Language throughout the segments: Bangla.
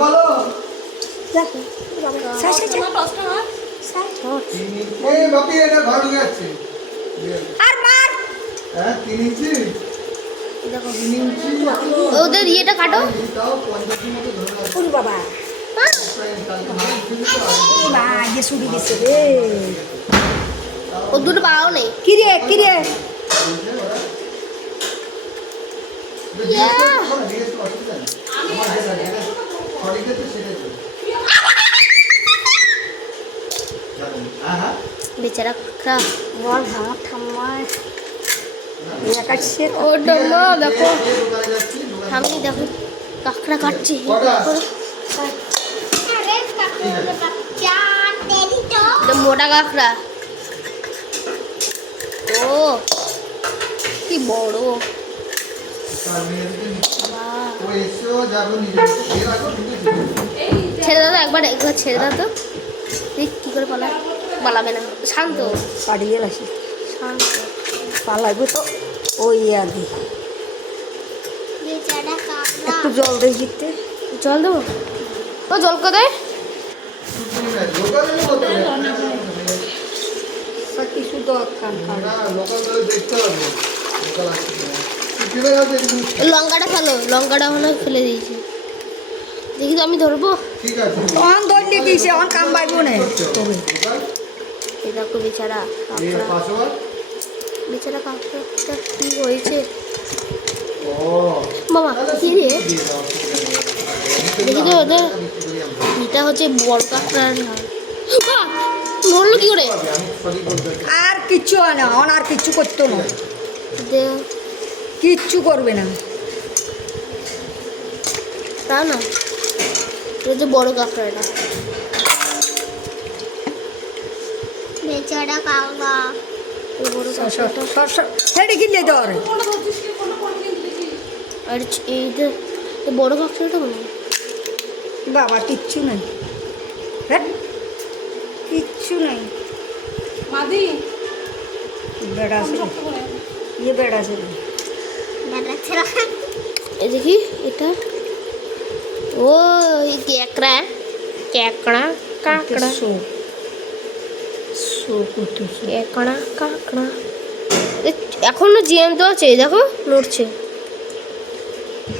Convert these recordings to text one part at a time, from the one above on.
বলো এই বাপি এটা ঘর ঢুকে যাচ্ছে আর মার হ্যাঁ 3 ইঞ্চি দেখো 3 ইঞ্চি ওদের ইয়েটা কাটো তাও 50 এর মতো ধরে রাখো ওরে বাবা মা ইয়ে শুরু দিছে রে ও দুটো পাও নেই। কি রে বেচারা কাকড়া বল ভাঙা ঠাম্মায় কাটছে ও ডম্মা দেখো আমি দেখো কাকড়া কাটছি এটা মোটা কাকড়া ও কি বড় ছেড়ে দাও তো একবার ছেড়ে দাও তো দেখ কি করে পালাবে না শান্ত পাড়িয়ে রাখি শান্ত পালাইবো তো ওই আগে একটু জল দিয়ে দিতে জল দেবো ও জল কোথায় কিছু দরকার লঙ্কাটা ফেলো লঙ্কাটা হলো ফেলে দিয়েছি দেখি তো আমি ধরবো অন ধরলে দিয়েছে অন কাম পাইবো না এই দেখো বেচারা বেচারা কাঁকড়াটা কি হয়েছে বাবা কি রে দেখি তো ওদের এটা হচ্ছে বড় কাঁকড়ার নড়লো কি করে আর কিচ্ছু হয় না অন আর কিচ্ছু করতো না কিচ্ছু করবে না তা না এটা যে বড় কাঁকড়া এটা বেচারা কাঁকড়া বড় কাঁকড়াটা সেটা কিনলে ধর আর এই যে বড় কাঁকড়াটা মনে হয় বাবা কিচ্ছু নেই কিচ্ছু নেই মাদি বেড়া আছে ইয়ে বেড়া আছে এই দেখি এটা ও ক্যাকড়া ক্যাকড়া কাঁকড়া ক্যাকড়া কাঁকড়া এখনো জ্যান্ত আছে দেখো নড়ছে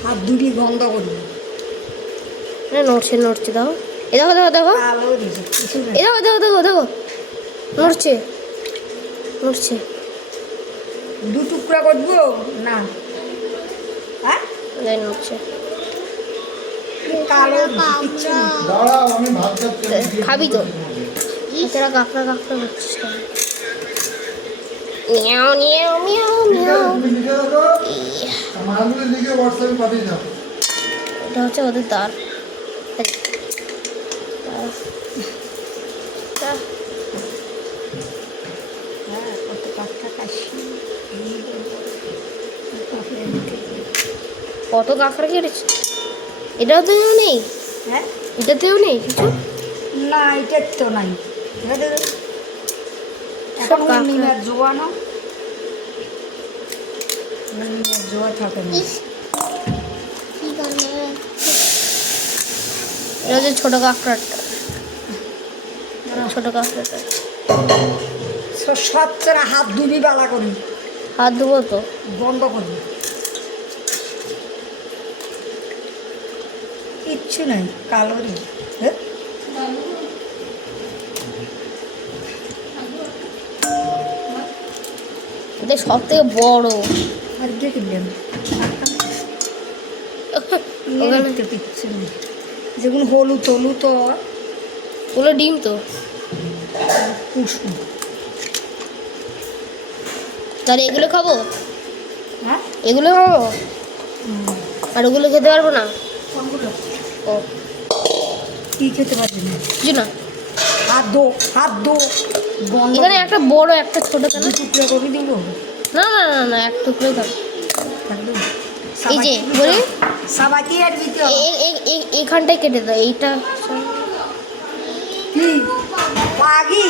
হাত দুটি গন্ধ করবে নড়ছে নড়ছে দেখো এ দেখো দেখো দেখো এ দেখো দেখো দেখো দেখো নড়ছে নড়ছে দু টুকরা করবো না হ্যাঁ নড়ছে কালো কিচ্ছু নেই দাঁড়াও আমি ভাত খাচ্ছি খাবি তো এছাড়া কাঁকড়া কাঁকড়া হচ্ছে মিয়াও মিয়াও মিয়াও মিয়াও মাগুলো লিখে হোয়াটসঅ্যাপে পাঠিয়ে দাও এটা হচ্ছে ওদের দ্বার কত কাঠটা কাশি কত কাঁকড়া কেটেছে এটাও তো নেই হ্যাঁ এটাতেও নেই কিছু না এটার তো নাই এখন নিমের জোয়ানো নিমের জোয়া থাকে না এটা হচ্ছে ছোটো কাঁকড়াটা ছোটো কাঁকড়াটা সচ্চরা হাত ধুবি বালা করি হাত ধুবো তো বন্ধ করবি কিচ্ছু নাই কালোরি হ্যাঁ এটা সব থেকে বড় আর কে কিনলেন কিচ্ছু নেই যেগুলো হলুদ হলুদ ওগুলো ডিম তো কুসুম তাহলে এগুলো খাবো হ্যাঁ এগুলো খাবো আর ওগুলো খেতে পারবো না ও কি খেতে পারবি না কিছু না হাত দো বন্ধ এখানে একটা বড় একটা ছোট কেন টুকরা করে দিব না না না না এক টুকরোই থাকবে থাকবে এই যে বলি সাবাতি আর দিতে এইখানটায় কেটে দাও এইটা কি পাগি